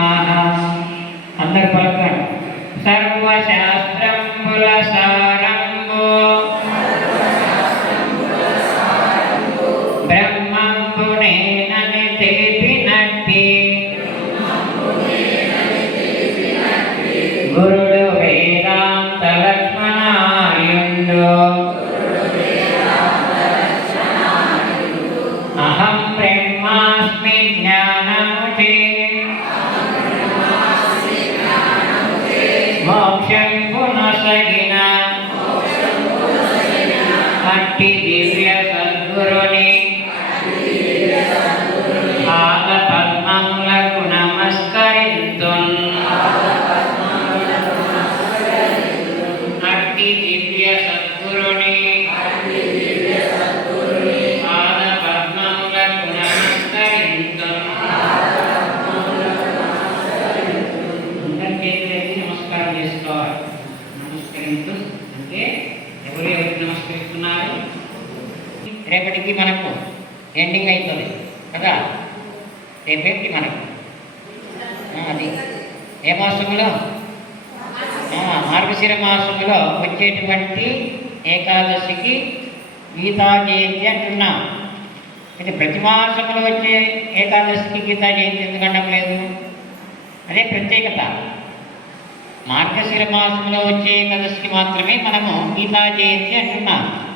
నమ అందరు పలకండి సర్వశాస్త్రంబుల సారం ఎండింగ్ అవుతుంది కదా? రేపేంటి మనకు? అది. ఏ మాసంలో? మార్గశిర మాసంలో వచ్చేటువంటి ఏకాదశికి గీతా జయంతి అంటున్నాం. ఇది ప్రతి మాసంలో వచ్చే ఏకాదశికి గీతా జయంతి ఎందుకంటాం లేదు? అదే ప్రత్యేకత. మార్గశిర మాసంలో వచ్చే ఏకాదశికి మాత్రమే మనము గీతా జయంతి అంటున్నాం.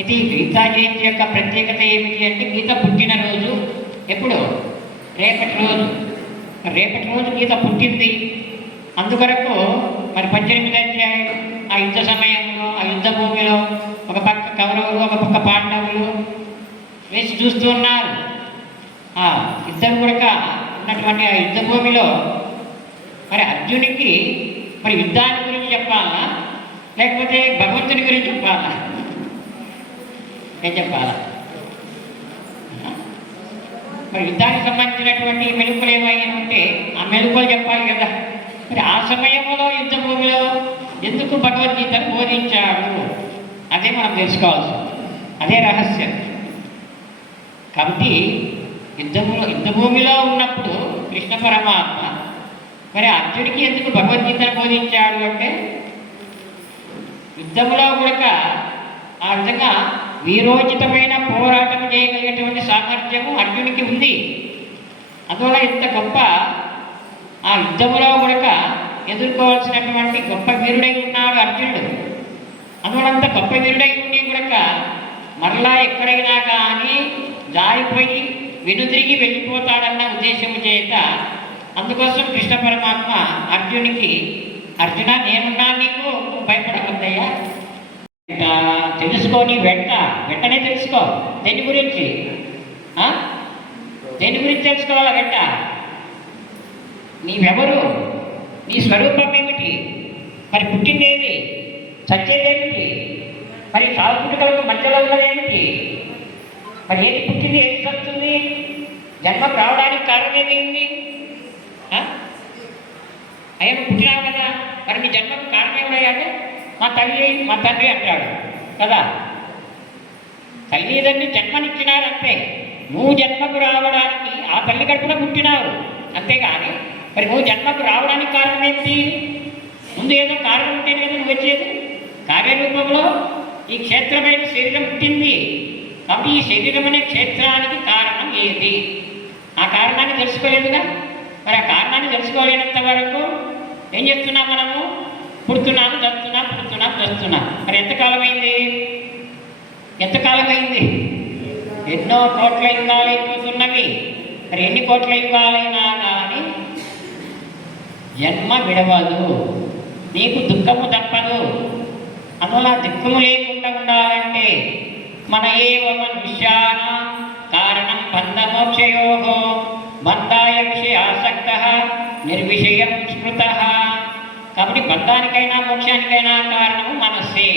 ఇది గీతా జయంతి యొక్క ప్రత్యేకత ఏమిటి అంటే గీత పుట్టినరోజు ఎప్పుడు? రేపటి రోజు. రేపటి రోజు గీత పుట్టింది. అందుకొరకు మరి పద్దెనిమిది అధ్యాయులు ఆ యుద్ధ సమయంలో ఆ యుద్ధ భూమిలో ఒక పక్క కౌరవులు ఒక పక్క పాండవులు వేసి చూస్తూ ఉన్నారు. ఆ యుద్ధం కూడా ఉన్నటువంటి ఆ యుద్ధ భూమిలో మరి అర్జునికి మరి యుద్ధాన్ని గురించి చెప్పాలా? లేకపోతే భగవంతుని గురించి చెప్పాలా? నేను చెప్పాలా మరి యుద్ధానికి సంబంధించినటువంటి మెలుకులు ఏమైనా ఉంటే ఆ మెలుకులు చెప్పాలి కదా. మరి ఆ సమయంలో యుద్ధ భూమిలో ఎందుకు భగవద్గీతను బోధించాడు? అదే మనం తెలుసుకోవాల్సి అదే రహస్యం. కాబట్టి యుద్ధంలో యుద్ధ భూమిలో ఉన్నప్పుడు కృష్ణ పరమాత్మ మరి అర్జుడికి ఎందుకు భగవద్గీతను బోధించాడు అంటే యుద్ధంలో కూడా ఆ విధంగా వీరోచితమైన పోరాటం చేయగలిగేటువంటి సామర్థ్యము అర్జునికి ఉంది. అందువల్ల ఇంత గొప్ప ఆ యుద్ధములో కూడా ఎదుర్కోవాల్సినటువంటి గొప్ప వీరుడై ఉన్నాడు అర్జునుడు. అందువల్ల అంత గొప్ప వీరుడై ఉండి కూడా మరలా ఎక్కడైనా కానీ జారిపోయి వెనుదిరిగి వెళ్ళిపోతాడన్న ఉద్దేశం చేత అందుకోసం కృష్ణ పరమాత్మ అర్జునికి అర్జున నేనున్నా నీకు నువ్వు భయపడకూడదయ్యా తెలుసుకొని వెంట వెంటనే తెలుసుకో. దేని గురించి? దేని గురించి తెలుసుకోవాలా వెంట? నీవెవరు? నీ స్వరూపం ఏమిటి? మరి పుట్టిందేది? చచ్చేదేమిటి మరి చావు మధ్యలో ఉన్నదేమిటి మరి ఏది పుట్టింది? ఏది చస్తుంది? జన్మ రావడానికి కారణం ఏమైంది? అయ్యా పుట్టినావు కదా మరి మీ జన్మకు కారణం ఏమయ్యాడు మా తల్లి మా తండ్రి అంటాడు. కదా? తల్లిదండ్రి జన్మనిచ్చినారంతే. నువ్వు జన్మకు రావడానికి ఆ తల్లి కడుపున పుట్టినావు. అంతేగాని మరి నువ్వు జన్మకు రావడానికి కారణం ఏంటి? ముందు ఏదో కారణం ఉంటే కదా నువ్వు వచ్చేది? కార్యరూపంలో ఈ క్షేత్రమైన శరీరం పుట్టింది. కాబట్టి ఈ శరీరం అనే క్షేత్రానికి కారణం ఏది? ఆ కారణాన్ని తెలుసుకోలేదుగా? మరి ఆ కారణాన్ని తెలుసుకోలేనంత వరకు ఏం చేస్తున్నాం మనము? పుడుతున్నాను దస్తున్నాం పుడుతున్నా దస్తున్నాం మరి ఎంతకాలం అయింది ఎంతకాలం అయింది ఎన్నో కోట్ల యుగాలు అయిపోతున్నవి. మరి ఎన్ని కోట్ల యుగాలైనా కానీ జన్మ విడవదు. నీకు దుఃఖము తప్పదు. అందువల్ల దుఃఖము లేకుండా ఉండాలంటే మన ఏవ మనుష్యాన కారణం బంధమోక్షయోగో బంధాయ విషయ ఆసక్త నిర్విషయం స్మృత కాబట్టి బంధానికైనా మోక్షానికైనా కారణము మనస్సే.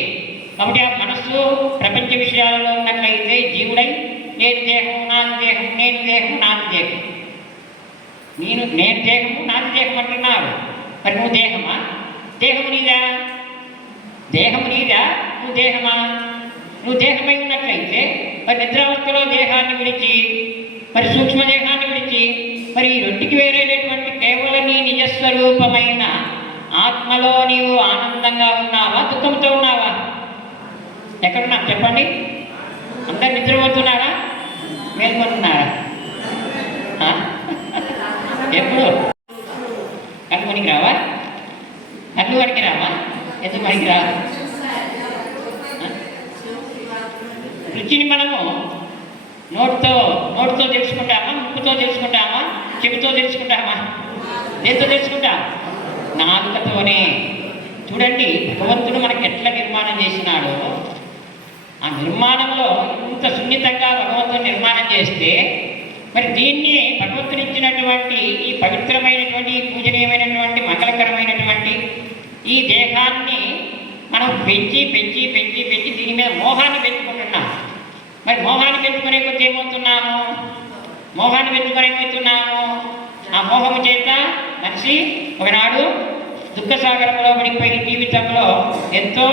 కాబట్టి ఆ మనస్సు ప్రపంచ విషయాలలో ఉన్నట్లయితే జీవుడై నేను దేహం నాది దేహం నేను దేహం నాది దేహం నేను నేను దేహము నాది దేహం అంటున్నావు మరి నువ్వు దేహమా? దేహము నీదా? దేహము నీదా? నువ్వు దేహమా? నువ్వు దేహమై ఉన్నట్లయితే మరి నిద్రావస్థలో దేహాన్ని విడిచి మరి సూక్ష్మ దేహాన్ని విడిచి మరి ఈ రెండుకి వేరైనటువంటి కేవలం నీ నిజస్వరూపమైన ఆత్మలో నీవు ఆనందంగా ఉన్నావా దుఃఖంతో ఉన్నావా? ఎక్కడున్నా? చెప్పండి. అందరు నిద్రపోతున్నారా? మేల్కొంటున్నారా? ఎప్పుడు? కళ్ళు రావా? కళ్ళు పనికి రావా? ఎందుకు రావా? రుచిని మనము నోటితో నోటితో తెలుసుకుంటామా ముక్కుతో తెలుసుకుంటామా చెవితో తెలుసుకుంటామా? దేంతో తెలుసుకుంటాం? నాలుకతోనే. చూడండి భగవంతుడు మనకి ఎట్లా నిర్మాణం చేసినాడో. ఆ నిర్మాణంలో ఇంత సున్నితంగా భగవంతుడు నిర్మాణం చేస్తే మరి దీన్ని భగవంతుడు ఇచ్చినటువంటి ఈ పవిత్రమైనటువంటి పూజనీయమైనటువంటి మంగళకరమైనటువంటి ఈ దేహాన్ని మనం పెంచి పెంచి పెంచి పెంచి దీని మీద మోహాన్ని పెంచుకుంటున్నాం. మరి మోహాన్ని పెంచుకునే కొద్ది ఏమవుతున్నాము? మోహాన్ని పెంచుకొని ఏమవుతున్నాము ఆ మోహము చేత మనిషి ఒకనాడు దుఃఖసాగరంలో పడిపోయి జీవితంలో ఎంతో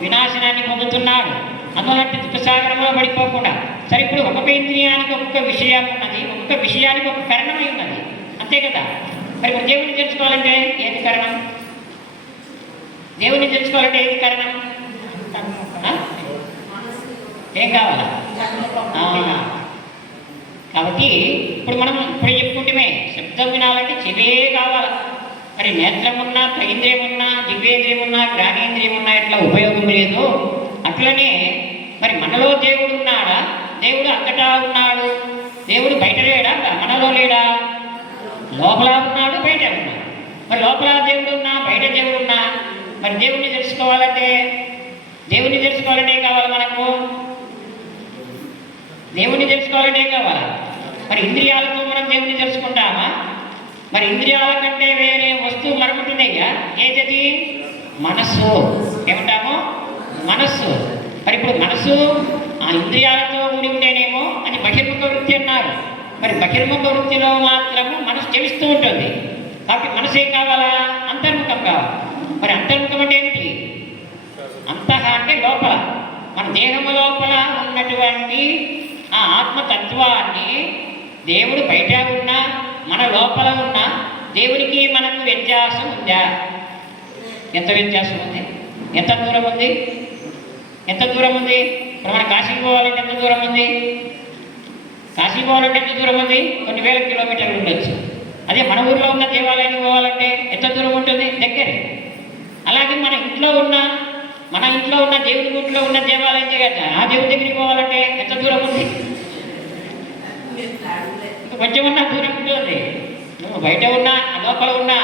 వినాశనాన్ని పొందుతున్నాడు. అందువలంటే దుఃఖసాగరంలో పడిపోకుండా. సరే ఇప్పుడు ఒక్కొక్క ఇంద్రియానికి ఒక్కొక్క విషయం ఉన్నది ఒక్కొక్క విషయానికి ఒక కారణమై ఉన్నది. అంతే కదా? మరి దేవుడిని తెలుసుకోవాలంటే ఏది కారణం? దేవుడిని తెలుసుకోవాలంటే ఏది కారణం? ఏం కావాలా. కాబట్టి ఇప్పుడు మనం ఇప్పుడు చెప్పుకుంటే శబ్దం వినాలంటే చెవే కావాలి. మరి నేత్రం ఉన్నా త్రైంద్రియం ఉన్నా దివ్యేంద్రియం ఉన్నా జ్ఞానేంద్రియం ఉన్నా ఇట్లా ఉపయోగం లేదు అట్లనే మరి మనలో దేవుడు ఉన్నాడా? దేవుడు అంతటా ఉన్నాడు. దేవుడు బయట లేడా? మనలో లేడా? లోపల ఉన్నాడు బయట ఉన్నాడు. మరి లోపల దేవుడు ఉన్నా బయట దేవుడు ఉన్నా మరి దేవుణ్ణి తెలుసుకోవాలంటే దేవుణ్ణి తెలుసుకోవాలంటే ఏం కావాలి మనకు. దేవుణ్ణి తెలుసుకోవాలంటే ఏం మరి ఇంద్రియాలతో మనం దేవుణ్ణి తెలుసుకుంటామా? మరి ఇంద్రియాల కంటే వేరే వస్తువు మరొకటినయ్యా ఏదది? మనస్సు. ఏమంటాము? మనస్సు. మరి ఇప్పుడు మనస్సు ఆ ఇంద్రియాలతో కూడి ఉంటేనేమో అది బహిర్ముఖ వృత్తి అన్నారు. మరి బహిర్ముఖ వృత్తిలో మాత్రము మనసు తెలుస్తూ ఉంటుంది. కాబట్టి మనసు ఏం కావాలా? అంతర్ముఖం కావాలి. మరి అంతర్ముఖం అంటే ఏమిటి? అంతః అంటే లోపల. మన దేహము లోపల ఉన్నటువంటి ఆ ఆత్మతత్వాన్ని దేవుడు బయట ఉన్న మన లోపల ఉన్న దేవునికి మనకు వ్యత్యాసం ఉందా? ఎంత వ్యత్యాసం ఉంది? ఎంత దూరం ఉంది? ఎంత దూరం ఉంది? ఇప్పుడు మన కాశీకి పోవాలంటే ఎంత దూరం ఉంది? కాశీకి పోవాలంటే ఎంత దూరం ఉంది? కొన్ని వేల కిలోమీటర్లు ఉండొచ్చు. అదే మన ఊర్లో ఉన్న దేవాలయానికి పోవాలంటే ఎంత దూరం ఉంటుంది? దగ్గరే. అలాగే మన ఇంట్లో ఉన్న మన ఇంట్లో ఉన్న దేవుడి గుడిలో ఉన్న దేవాలయం కదా ఆ దేవుడి దగ్గరికి పోవాలంటే ఎంత దూరం ఉంది? కొంచెం ఉన్న దూరం ఉంటుంది నువ్వు బయట ఉన్నా ఆ లోపల ఉన్నా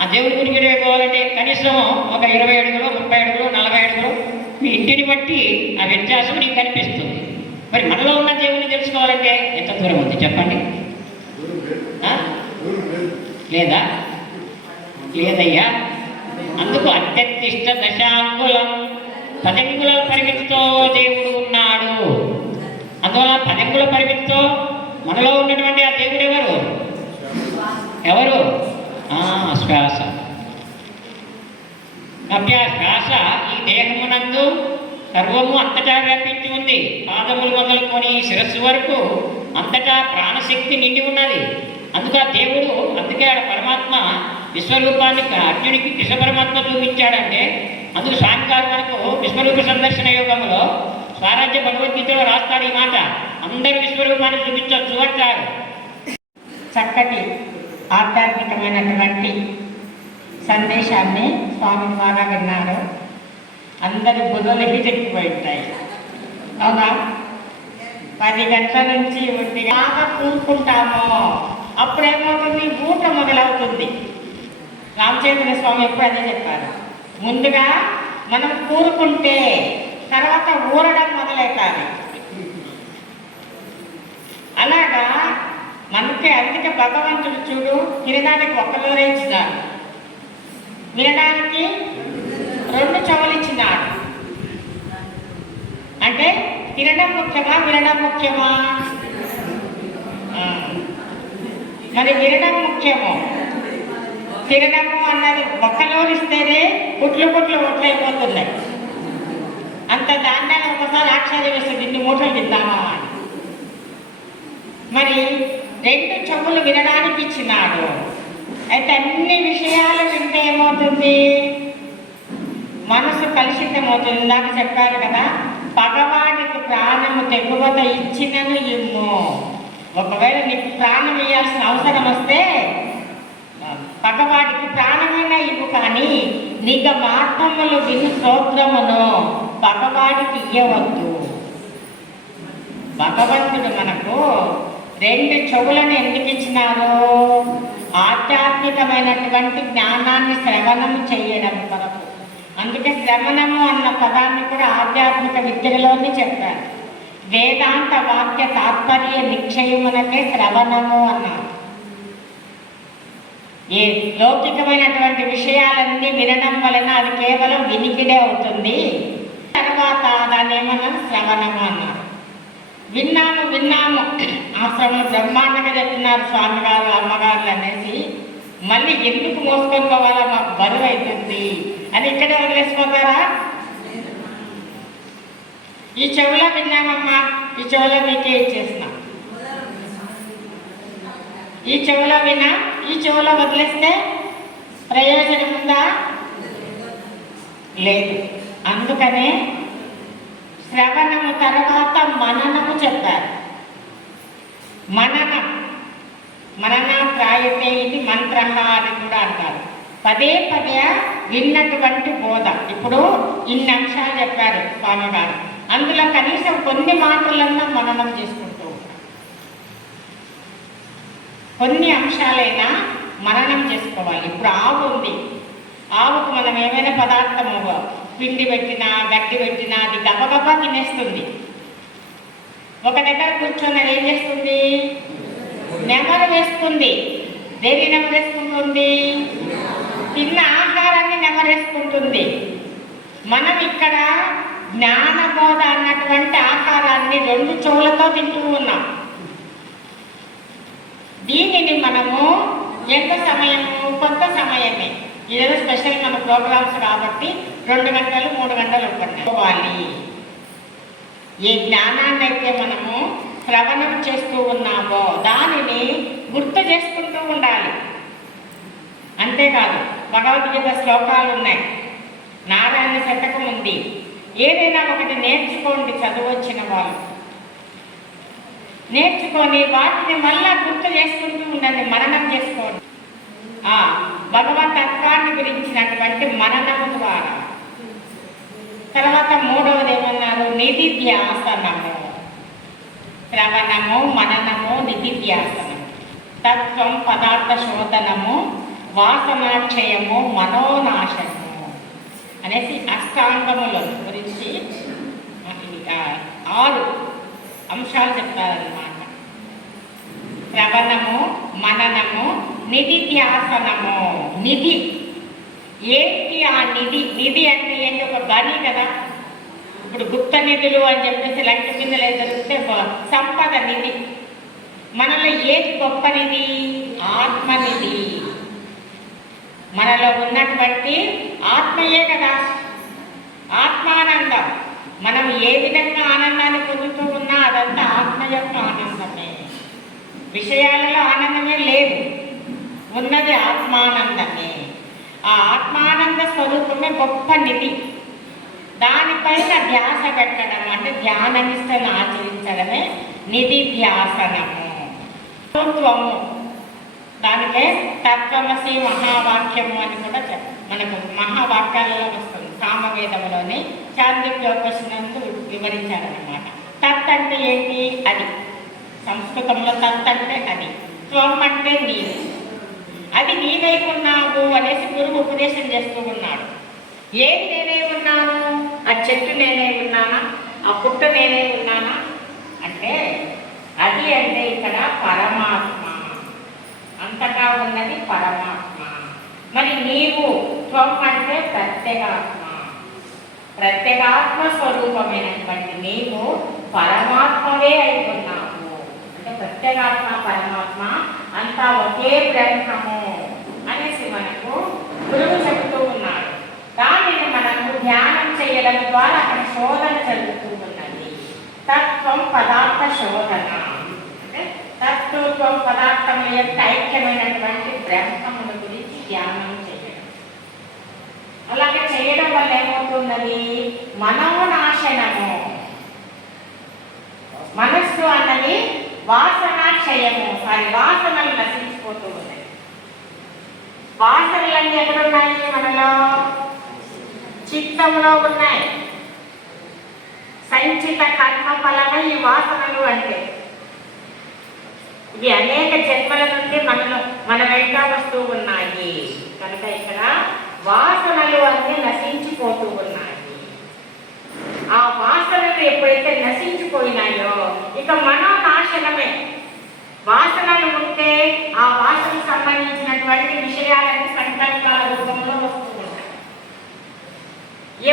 ఆ దేవుడి గుడికి పోవాలంటే కనీసం ఒక ఇరవై అడుగులు ముప్పై అడుగులు నలభై అడుగులు మీ ఇంటిని బట్టి ఆ వ్యత్యాసం నీకు కనిపిస్తుంది. మరి మనలో ఉన్న దేవుడిని తెలుసుకోవాలంటే ఎంత దూరం ఉంది? చెప్పండి? లేదా? లేదయ్యా. అందుకు అత్యత్తిష్ట దశాంగులం పదంగుల పరిమితితో దేవుడు ఉన్నాడు. అందువల్ల పదంగుల పరిమితితో మనలో ఉన్నటువంటి ఆ దేవుడు ఎవరు? ఎవరు? శ్వాస. కాబట్టి శ్వాస ఈ దేహమునందు సర్వము అంతటా వ్యాపించి ఉంది. పాదములు మొదలుకొని శిరస్సు వరకు అంతటా ప్రాణశక్తి నిండి ఉన్నది. అందుకు దేవుడు అందుకే ఆడ పరమాత్మ విశ్వరూపాన్ని అర్జునికి కృష్ణ పరమాత్మ చూపించాడంటే అందుకు స్వామి గారు మనకు విశ్వరూప సందర్శన యోగంలో స్వరాజ్య భగవద్గీతలో రాస్తాడు ఈ మాట. అందరూ విశ్వరూపాన్ని చూపించవచ్చు అంటారు. చక్కటి ఆధ్యాత్మికమైనటువంటి సందేశాన్ని స్వామి ద్వారా విన్నారు. అందరి బుర్రలు హిటెక్కిపోయి ఉంటాయి అవునా? పది గంటల నుంచి ఒంటి బాగా కూరుకుంటామో అప్పుడేమవుతుంది? ఊట మొదలవుతుంది. రామచంద్ర స్వామి ఎప్పుడు అదే చెప్పారు. ముందుగా మనం కూరుకుంటే తర్వాత ఊరడం మొదలవుతుంది. అలాగా మనకి అందుకే భగవంతుడు చూడు తినడానికి ఒక్కలోనే ఇచ్చినాడు వినడానికి రెండు చెవులు ఇచ్చినాడు. అంటే తినడం ముఖ్యమా వినడం ముఖ్యమా? మరి వినడం ముఖ్యము. తినడము అన్నది ఒక్కలోని ఇస్తేనే పుట్లు పుట్లు ఒట్లయిపోతున్నాయి అంత దాన్ని ఒకసారి ఆక్షేపం వేస్తుంది ఇన్ని మూటలు తిందామా అని. మరి రెండు చెవులు వినడానికి ఇచ్చినాడు. అయితే అన్ని విషయాలు వింటే ఏమవుతుంది? మనసు కలుషితమవుతుంది. ఇందాక చెప్పారు కదా పగవాడికి ప్రాణము తెగువత ఇచ్చినను ఇమ్ము. ఒకవేళ నీకు ప్రాణం ఇవ్వాల్సిన అవసరం వస్తే పగవాడికి ప్రాణమైన ఇవ్వు కానీ నీక మార్గములు విని స్తోత్రమును పగవాడికి ఇవ్వవద్దు భగవంతుడు మనకు రెండు చెవులను ఎందుకు ఇచ్చినారు? ఆధ్యాత్మికమైనటువంటి జ్ఞానాన్ని శ్రవణం చేయడం కొరకు. అందుకే శ్రవణము అన్న పదాన్ని కూడా ఆధ్యాత్మిక విద్యలోనే చెప్పారు. వేదాంత వాక్య తాత్పర్య నిక్షయమునకే శ్రవణము అన్నారు. ఏ లౌకికమైనటువంటి విషయాలన్నీ వినడం వలన అది కేవలం వినికిడే అవుతుంది. తర్వాత దాన్ని ఏమన్నా శ్రవణము అన్నారు. విన్నాము విన్నాము. ఆశ్రమం బ్రహ్మాండంగా చెప్తున్నారు స్వామి గారు అమ్మగారు అనేసి. మళ్ళీ ఎందుకు మోసుకొని పోవాలా మాకు బరువు అవుతుంది అని ఇక్కడే వదిలేసిపోతారా? ఈ చెవులో విన్నామమ్మా ఈ చెవిలో మీకే ఇచ్చేసిన ఈ చెవులో వినా ఈ చెవులో వదిలేస్తే ప్రయోజనం ఉందా? లేదు. అందుకనే శ్రవణము తర్వాత మననము చెప్పారు. మననం. మనన ప్రాయతే ఇది మంత్ర అని కూడా అంటారు. పదే పదే విన్నటువంటి బోధ. ఇప్పుడు ఇన్ని అంశాలు చెప్పారు స్వామి గారు అందులో కనీసం కొన్ని మాటలన్నా మననం చేసుకుంటూ కొన్ని అంశాలైనా మననం చేసుకోవాలి. ఇప్పుడు ఆవు ఉంది. ఆవుకు మనం ఏమైనా పదార్థము పిండి పెట్టినా గట్టి పెట్టినా అది గబగబా తినేస్తుంది. ఒక దగ్గర కూర్చొని అది ఏం చేస్తుంది? నెమరు వేస్తుంది. దేని నెమరేసుకుంటుంది తిన్న ఆహారాన్ని నెమరేసుకుంటుంది మనం ఇక్కడ జ్ఞానబోధ అన్నటువంటి ఆహారాన్ని రెండు చెవులతో తింటూ ఉన్నాం. దీనిని మనము ఎంత సమయము కొంత సమయమే. ఏదో స్పెషల్ మన ప్రోగ్రామ్స్ కాబట్టి రెండు గంటలు మూడు గంటలు పట్టుకోవాలి ఏ జ్ఞానాన్ని అయితే మనము శ్రవణం చేస్తూ ఉన్నామో దానిని గుర్తు చేసుకుంటూ ఉండాలి. అంతేకాదు భగవద్గీత శ్లోకాలు ఉన్నాయి. నారాయణ శతకం ఉంది ఏదైనా ఒకటి నేర్చుకోండి చదువు వచ్చిన వాళ్ళు. నేర్చుకొని వాటిని మళ్ళా గుర్తు చేసుకుంటూ ఉండండి మననం చేసుకోండి. ఆ భగవత్ తత్వాన్ని గురించినటువంటి మననము ద్వారా. తర్వాత మూడవది ఏమన్నారు? నిధిధ్యాసనము. శ్రవణము మననము నిధి ధ్యాసనం తత్వం పదార్థ శోధనము వాసనాక్షయము మనోనాశనము అనేసి అష్టాంగముల గురించి మనకి, ఆరు అంశాలు చెప్తారన్నమాట శ్రవణము మననము నిధిధ్యాసనము నిధి. ఏంటి ఆ నిధి? నిధి అంటే ఏంటి? ఒక బని కదా. ఇప్పుడు గుప్త నిధులు అని చెప్పేసి లంక కిందలు దొరికితే సంపద నిధి. మనలో ఏది గొప్ప నిధి? ఆత్మనిధి మనలో ఉన్నటువంటి ఆత్మయే కదా. ఆత్మానందం. మనం ఏ విధంగా ఆనందాన్ని పొందుతూ ఉన్నా అదంతా ఆత్మ యొక్క ఆనందమే. విషయాలలో ఆనందమే లేదు. ఉన్నది ఆత్మానందమే. ఆ ఆత్మానంద స్వరూపమే గొప్ప నిధి. దానిపైన ధ్యాస పెట్టడం అంటే ధ్యాన ఆచరించడమే నిధి ధ్యాసనము. తత్వము దానికే తత్వమసి మహావాక్యము అని కూడా మనకు మహావాక్యాలలో వస్తుంది. సామవేదంలోని చాంద్రోపనిషత్తు వివరించారనమాట తత్ అంటే ఏంటి? అది. సంస్కృతంలో తత్ అంటే అది. త్వం అంటే నీవు అది నీవై ఉన్నావు అనేసి గురువు ఉపదేశం చేస్తూ ఉన్నాడు. ఏం నేనే ఉన్నాను? ఆ చెట్టు నేనే ఉన్నానా? ఆ పుట్ట నేనే ఉన్నానా? అంటే అది అంటే ఇక్కడ పరమాత్మ అంతటా ఉన్నది పరమాత్మ. మరి నీవు త్వం అంటే ప్రత్యేగాత్మ. ప్రత్యేగాత్మ స్వరూపమైనటువంటి నీవు పరమాత్మవే అయిపోన్నావు. అంటే ప్రత్యేగాత్మ పరమాత్మ అంతా ఒకే బ్రహ్మము అనేసి మనకు గురువు చెబుతూ ఉన్నాడు. దానిని మనము ధ్యానం చేయడం ద్వారా అక్కడ శోధన జరుగుతూ ఉన్నది. తత్వం పదార్థ శోధన. యొక్క ఐక్యమైనటువంటి బ్రహ్మముల గురించి ధ్యానం చేయడం. అలాగే చేయడం వల్ల ఏమవుతుందని మనోనాశనము. మనస్సు అన్నది వాసన క్షయము సారీ వాసనలు నశించిపోతూ ఉన్నాయి. వాసనలన్నీ ఎక్కడున్నాయి? మనలో? చిత్తంలో ఉన్నాయి. సంచిత కర్మ ఫలన ఈ వాసనలు అంటే ఇవి అనేక జన్మల నుండి మనలో మన వెంట వస్తూ ఉన్నాయి. కనుక ఇక్కడ వాసనలు అన్నీ నశించిపోతూ ఉన్నాయి. ఆ వాసనలు ఎప్పుడైతే నశించిపోయినాయో ఇక మనోనాశనమే. వాసనలు ఉంటే ఆ వాసనకు సంబంధించినటువంటి విషయాలన్నీ సంకల్పాల రూపంలో వస్తూ ఉంటాయి.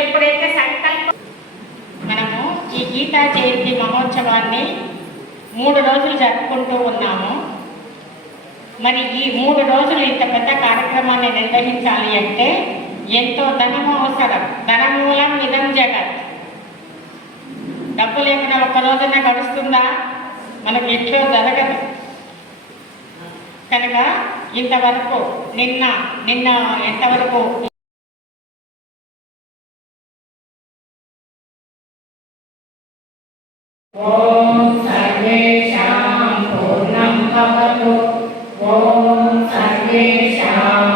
ఎప్పుడైతే సంకల్పం మనము ఈ గీతా జయంతి మహోత్సవాన్ని మూడు రోజులు జరుపుకుంటూ ఉన్నాము. మరి ఈ మూడు రోజులు ఇంత పెద్ద కార్యక్రమాన్ని నిర్వహించాలి అంటే ఎంతో ధనము అవసరం. ధనమూలం నిధం జగత్. డబ్బు లేకుండా ఒక రోజున గడుస్తుందా? మనకు ఎట్లో జరగదు. కనుక ఇంతవరకు నిన్న నిన్న ఎంతవరకు ఓం सर्वेषां पूर्णं भवतु ॐ सर्वेषां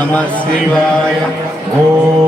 नमः शिवाय ॐ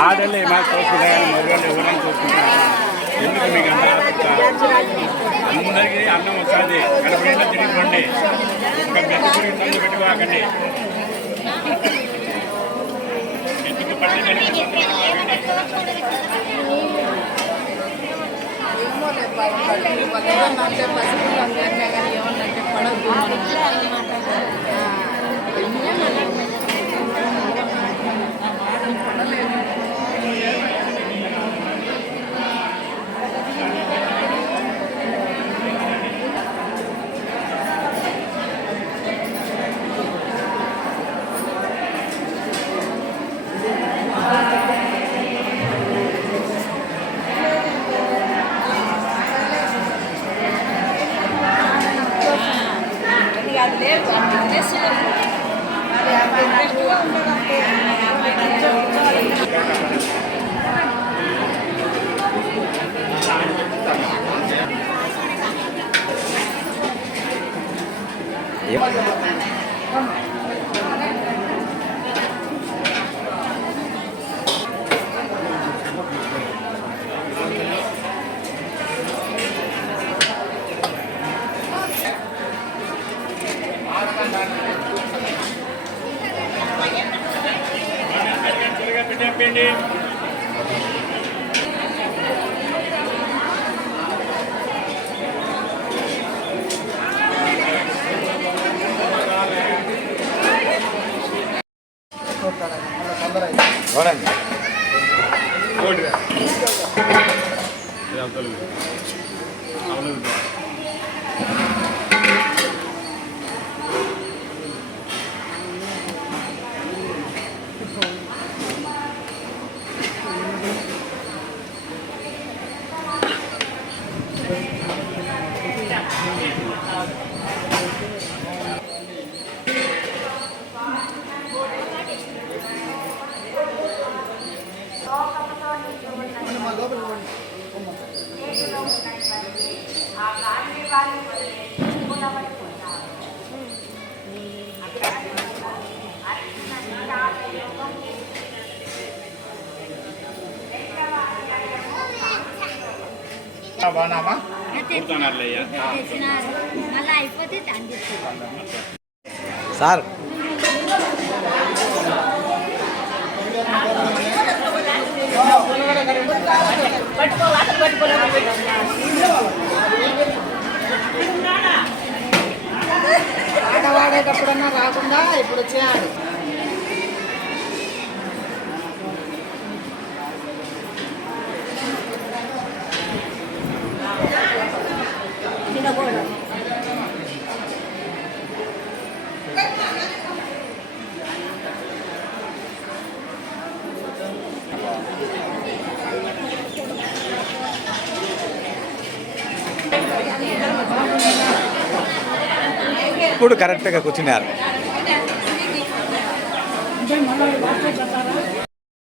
ఆడలే మాకు ఎందుకు మీకు అందరికీ అన్నం వస్తుంది కడపడైనా తిరిగి పండి ఒక ఇబ్బంది పెట్టుకోకండి పసుపులు అందరినీ కానీ ఏమన్నా పడదు. చెప్తున్నారులయ్యా సార్. ఆటవాడేటప్పుడన్నా రాకుండా ఇప్పుడు వచ్చేయాలి. కూడా కరెక్ట్గా కూర్చున్నారు.